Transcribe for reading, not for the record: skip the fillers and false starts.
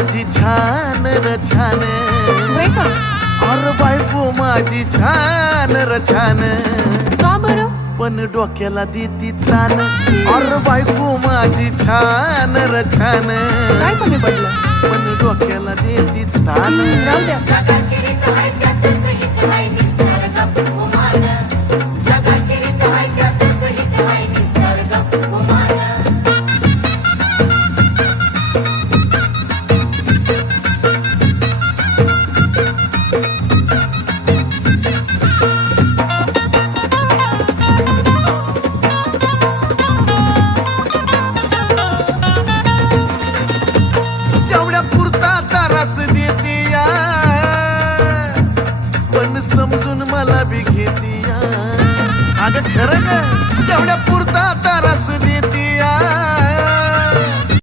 माझी छान र छान, होय का? अरे बायको माझी छान र छान, का बरं? पण डोक्याला देती तान. अरे बायको माझी छान र छान, काय कमी पडलं? पण डोक्याला देती तान. राहू द्या. तेवढ्या पुरता तारास देती या, पण समजून मला बी घेती या. अगं खरं ग, तेवढ्या